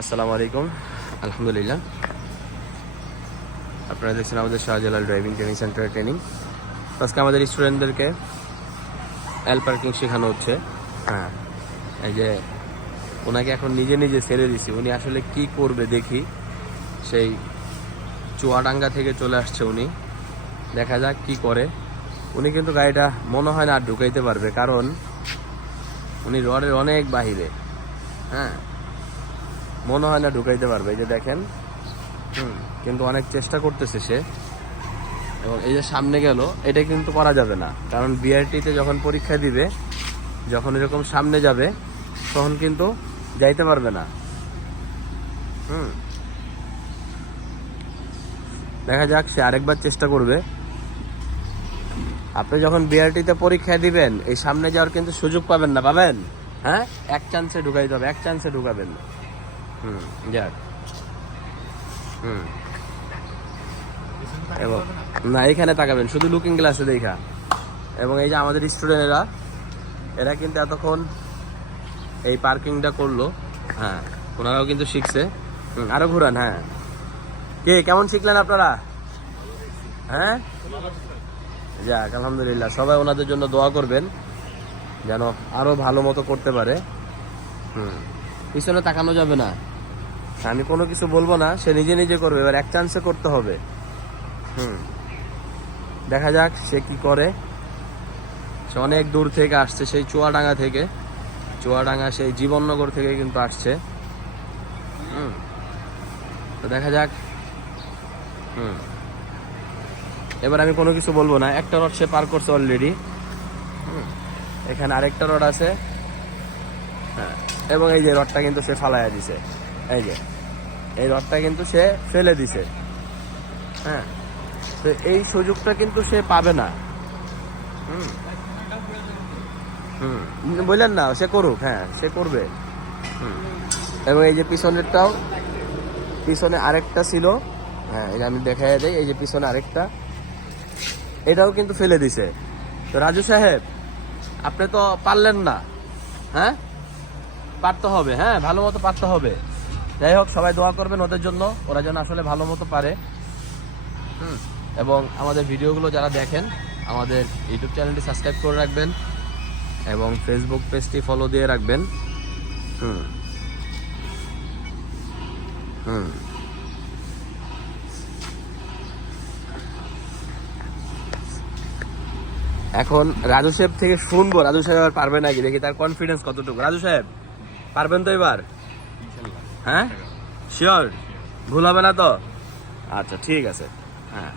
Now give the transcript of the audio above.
আসসালামু আলাইকুম। আলহামদুলিল্লাহ, আপনারা দেখছেন আমাদের শাহজালাল ড্রাইভিং ট্রেনিং সেন্টারে ট্রেনিং। আজকে আমাদের স্টুডেন্টদেরকে এল পার্কিং শেখানো হচ্ছে। হ্যাঁ, এই যে ওনাকে এখন নিজে নিজে ছেড়ে দিছি, উনি আসলে কি করবে দেখি। সেই চুয়াডাঙ্গা থেকে চলে আসছে উনি, দেখা যাক কি করে। উনি কিন্তু গাড়িটা মনে হয় না আর ঢুকাইতে পারবে, কারণ উনি রডের অনেক বাহিরে। হ্যাঁ, মনে হয় না ঢুকাইতে পারবে। এই যে দেখেন, কিন্তু অনেক চেষ্টা করতেছে সে। এবং এই যে সামনে গেল, এটা কিন্তু করা যাবে না, কারণ বিআরটিতে যখন পরীক্ষা দিবে, যখন এরকম সামনে যাবে, তখন কিন্তু যাইতে পারবে না। দেখা যাক, সে আরেকবার চেষ্টা করবে। আপনি যখন বিআরটিতে পরীক্ষা দিবেন, এই সামনে যাওয়ার কিন্তু সুযোগ পাবেন না। পাবেন? হ্যাঁ, এক চান্সে ঢুকাইতে হবে, এক চান্সে ঢুকাবেন। যাক। এবং না, এখানে তাকাবেন, শুধু লুকিং গ্লাসে দেখা। এবং এই যে আমাদের স্টুডেন্টেরা, এরা কিন্তু এতক্ষণ এই পার্কিংটা করলো। হ্যাঁ, ওনারাও কিন্তু শিখছে। আরো ঘুরান। হ্যাঁ, কে কেমন শিখলেন আপনারা? হ্যাঁ, যাক, আলহামদুলিল্লাহ। সবাই ওনাদের জন্য দোয়া করবেন, যেন আরো ভালো মতো করতে পারে। পিছনে তাকানো যাবে না, আমি কোনো কিছু বলবো না, সে নিজে নিজে করবে। এবার এক চান্সে করতে হবে। দেখা যাক সে কি করে। সে অনেক দূর থেকে আসছে, সেই চুয়াডাঙ্গা থেকে, চুয়াডাঙ্গা সেই জীবননগর থেকে কিন্তু আসছে। তো দেখা যাক। এবার আমি কোনো কিছু বলবো না। একটা রড সে পার করছে অলরেডি। এখানে আরেকটা রড আছে। হ্যাঁ, এবং এই যে রডটা কিন্তু সে ফালাইয়া দিছে। এই যে এই রডটা কিন্তু সে ফেলে দিছে। হ্যাঁ, তো এই সুযোগটা কিন্তু সে পাবে না। বললেন না, সে করুক। হ্যাঁ, সে করবে। এবং এই যে পিছনেরটাও, পিছনে আরেকটা ছিল। হ্যাঁ, এই যে আমি দেখাই দেই, এই যে পিছনে আরেকটা, এটাও কিন্তু ফেলে দিছে। তো রাজু সাহেব, আপনি তো পারলেন না। হ্যাঁ, পারতে হবে। হ্যাঁ, ভালো মতো পারতে হবে। যাই হোক, সবাই দোয়া করবেন ওদের জন্য, ওরা যেন আসলে ভালো মতো পারে। এবং আমাদের ভিডিওগুলো যারা দেখেন, আমাদের ইউটিউব চ্যানেলটি সাবস্ক্রাইব করে রাখবেন এবং ফেসবুক পেজটি ফলো দিয়ে রাখবেন। এখন রাজু সাহেব থেকে শুনবো, রাজু সাহেব এবার পারবে নাকি, দেখি তার কনফিডেন্স কতটুকু। রাজু সাহেব, পারবেন তো এবার? হ্যাঁ, শিওর? ভুল হবে না তো? আচ্ছা, ঠিক আছে। হ্যাঁ।